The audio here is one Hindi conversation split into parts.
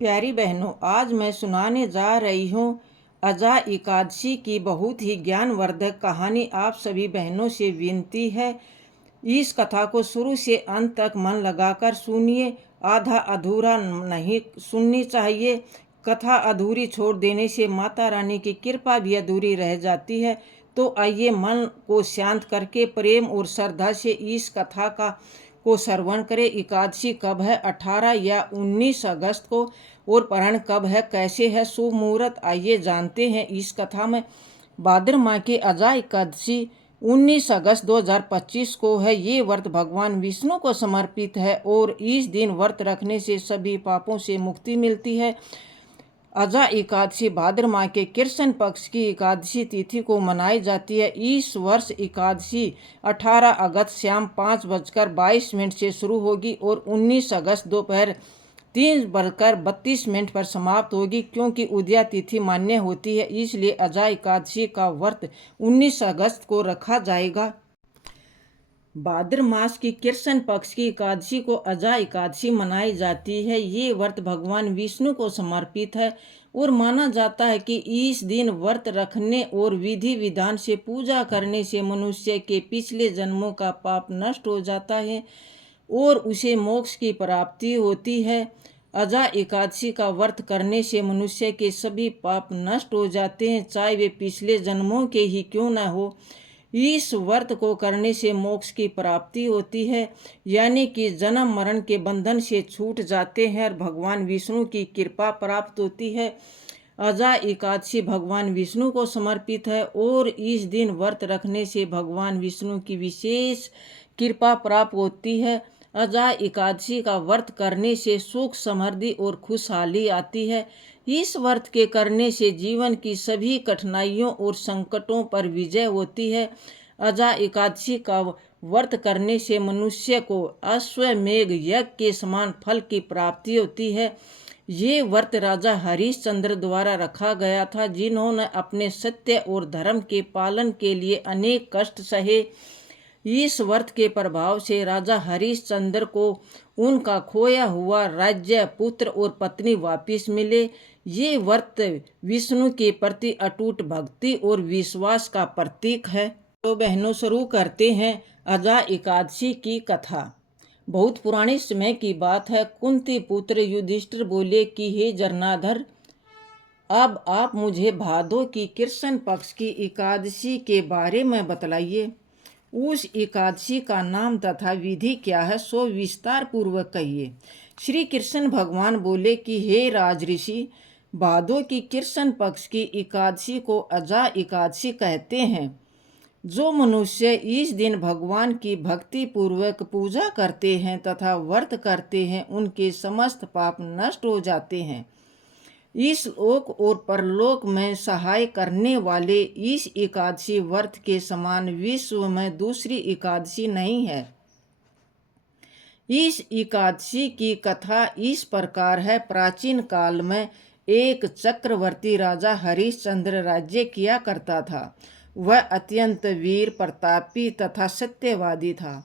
प्यारी बहनों, आज मैं सुनाने जा रही हूँ अजा एकादशी की बहुत ही ज्ञानवर्धक कहानी। आप सभी बहनों से विनती है, इस कथा को शुरू से अंत तक मन लगाकर सुनिए। आधा अधूरा नहीं सुननी चाहिए। कथा अधूरी छोड़ देने से माता रानी की कृपा भी अधूरी रह जाती है। तो आइए मन को शांत करके प्रेम और श्रद्धा से इस कथा को श्रवण करें। एकादशी कब है? 18 या 19 अगस्त को। और परण कब है? कैसे है शुभ मुहूर्त? आइए जानते हैं इस कथा में। भाद्र माह की अजा एकादशी 19 अगस्त 2025 को है। ये व्रत भगवान विष्णु को समर्पित है और इस दिन व्रत रखने से सभी पापों से मुक्ति मिलती है। अजा एकादशी भाद्र माह के कृष्ण पक्ष की एकादशी तिथि को मनाई जाती है। इस वर्ष एकादशी 18 अगस्त शाम 5:22 से शुरू होगी और 19 अगस्त दोपहर 3:32 पर समाप्त होगी। क्योंकि उदया तिथि मान्य होती है, इसलिए अजा एकादशी का व्रत 19 अगस्त को रखा जाएगा। भाद्र मास की कृष्ण पक्ष की एकादशी को अजा एकादशी मनाई जाती है। ये व्रत भगवान विष्णु को समर्पित है और माना जाता है कि इस दिन व्रत रखने और विधि विधान से पूजा करने से मनुष्य के पिछले जन्मों का पाप नष्ट हो जाता है और उसे मोक्ष की प्राप्ति होती है। अजा एकादशी का व्रत करने से मनुष्य के सभी पाप नष्ट हो जाते हैं, चाहे वे पिछले जन्मों के ही क्यों न हो। इस व्रत को करने से मोक्ष की प्राप्ति होती है, यानी कि जन्म मरण के बंधन से छूट जाते हैं और भगवान विष्णु की कृपा प्राप्त होती है। अजा एकादशी भगवान विष्णु को समर्पित है और इस दिन व्रत रखने से भगवान विष्णु की विशेष कृपा प्राप्त होती है। अजा एकादशी का व्रत करने से सुख समृद्धि और खुशहाली आती है। इस व्रत के करने से जीवन की सभी कठिनाइयों और संकटों पर विजय होती है। अजा एकादशी का व्रत करने से मनुष्य को अश्वमेध यज्ञ के समान फल की प्राप्ति होती है। ये व्रत राजा हरिश्चंद्र द्वारा रखा गया था, जिन्होंने अपने सत्य और धर्म के पालन के लिए अनेक कष्ट सहे। इस व्रत के प्रभाव से राजा हरिश्चंद्र को उनका खोया हुआ राज्य, पुत्र और पत्नी वापिस मिले। ये व्रत विष्णु के प्रति अटूट भक्ति और विश्वास का प्रतीक है। तो बहनों, शुरू करते हैं अजा एकादशी की कथा। बहुत पुराने समय की बात है। कुंती पुत्र युधिष्ठिर बोले कि हे जरनाधर, अब आप मुझे भादों की कृष्ण पक्ष की एकादशी के बारे में बतलाइए। उस एकादशी का नाम तथा विधि क्या है, सो विस्तार पूर्वक कहिए। श्री कृष्ण भगवान बोले कि हे राजऋषि, भादों की कृष्ण पक्ष की एकादशी को अजा एकादशी कहते हैं। जो मनुष्य इस दिन भगवान की भक्ति पूर्वक पूजा करते हैं तथा व्रत करते हैं, उनके समस्त पाप नष्ट हो जाते हैं। इस लोक और परलोक में सहाय करने वाले इस एकादशी व्रत के समान विश्व में दूसरी एकादशी नहीं है। इस एकादशी की कथा इस प्रकार है। प्राचीन काल में एक चक्रवर्ती राजा हरिश्चंद्र राज्य किया करता था। वह अत्यंत वीर, प्रतापी तथा सत्यवादी था।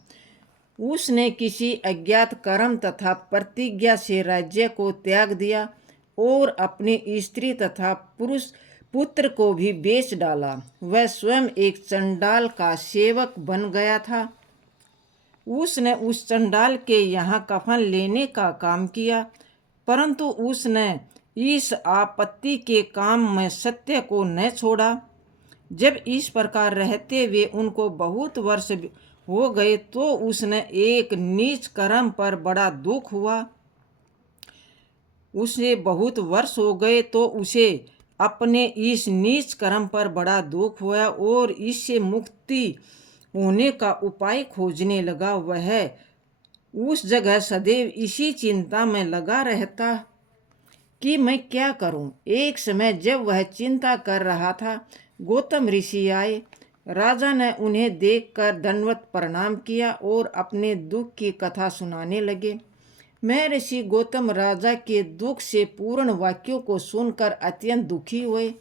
उसने किसी अज्ञात कर्म तथा प्रतिज्ञा से राज्य को त्याग दिया और अपनी स्त्री तथा पुत्र को भी बेच डाला। वह स्वयं एक चंडाल का सेवक बन गया था। उसने उस चंडाल के यहाँ कफन लेने का काम किया, परंतु उसने इस आपत्ति के काम में सत्य को न छोड़ा। जब इस प्रकार रहते हुए उनको बहुत वर्ष हो गए तो उसने एक नीच कर्म पर बड़ा दुख हुआ। उसे बहुत वर्ष हो गए तो उसे अपने इस नीच कर्म पर बड़ा दुख हुआ और इससे मुक्ति होने का उपाय खोजने लगा। वह उस जगह सदैव इसी चिंता में लगा रहता कि मैं क्या करूं। एक समय जब वह चिंता कर रहा था, गौतम ऋषि आए। राजा ने उन्हें देखकर दंडवत प्रणाम किया और अपने दुख की कथा सुनाने लगे। महर्षि गौतम राजा के दुख से पूर्ण वाक्यों को सुनकर अत्यंत दुखी हुए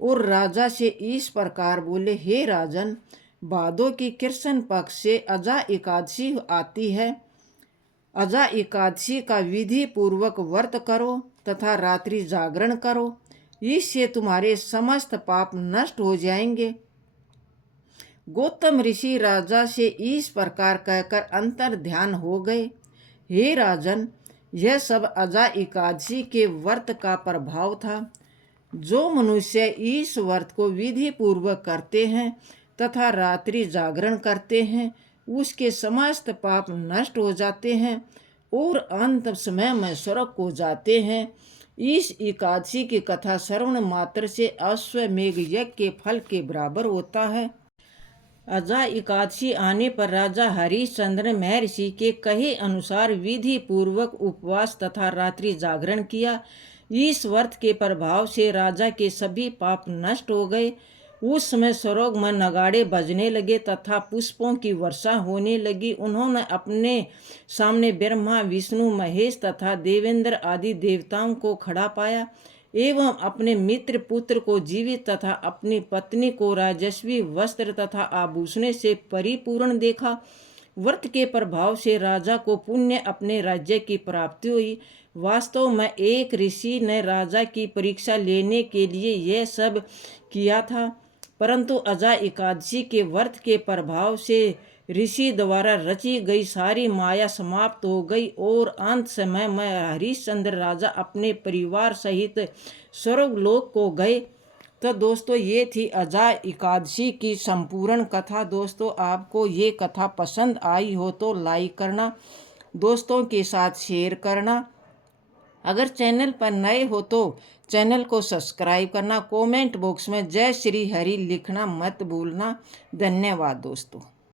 और राजा से इस प्रकार बोले, हे राजन, भादों की कृष्ण पक्ष से अजा एकादशी आती है। अजा एकादशी का विधि पूर्वक व्रत करो तथा रात्रि जागरण करो, इससे तुम्हारे समस्त पाप नष्ट हो जाएंगे। गौतम ऋषि राजा से इस प्रकार कहकर अंतर ध्यान हो गए। हे राजन, यह सब अजा एकादशी के व्रत का प्रभाव था। जो मनुष्य इस व्रत को विधि पूर्वक करते हैं तथा रात्रि जागरण करते हैं, उसके समस्त पाप नष्ट हो जाते हैं और अंत समय में स्वर्ग को जाते हैं। इस एकादशी की कथा श्रवण मात्र से अश्वमेघ यज्ञ के फल के बराबर होता है। अजा एकादशी आने पर राजा हरिश्चंद्र ने महर्षि के कहे अनुसार विधि पूर्वक उपवास तथा रात्रि जागरण किया। इस व्रत के प्रभाव से राजा के सभी पाप नष्ट हो गए। उस समय स्वर्ग में नगाड़े बजने लगे तथा पुष्पों की वर्षा होने लगी। उन्होंने अपने सामने ब्रह्मा, विष्णु, महेश तथा देवेंद्र आदि देवताओं को खड़ा पाया एवं अपने मित्र पुत्र को जीवित तथा अपनी पत्नी को राजस्वी वस्त्र तथा आभूषण से परिपूर्ण देखा। व्रत के प्रभाव से राजा को पुण्य अपने राज्य की प्राप्ति हुई। वास्तव में एक ऋषि ने राजा की परीक्षा लेने के लिए यह सब किया था, परंतु अजा एकादशी के व्रत के प्रभाव से ऋषि द्वारा रची गई सारी माया समाप्त हो गई और अंत समय में हरिश्चंद्र राजा अपने परिवार सहित स्वर्गलोक को गए। तो दोस्तों, ये थी अजा एकादशी की संपूर्ण कथा। दोस्तों, आपको ये कथा पसंद आई हो तो लाइक करना, दोस्तों के साथ शेयर करना। अगर चैनल पर नए हो तो चैनल को सब्सक्राइब करना। कमेंट बॉक्स में जय श्री हरि लिखना मत भूलना। धन्यवाद दोस्तों।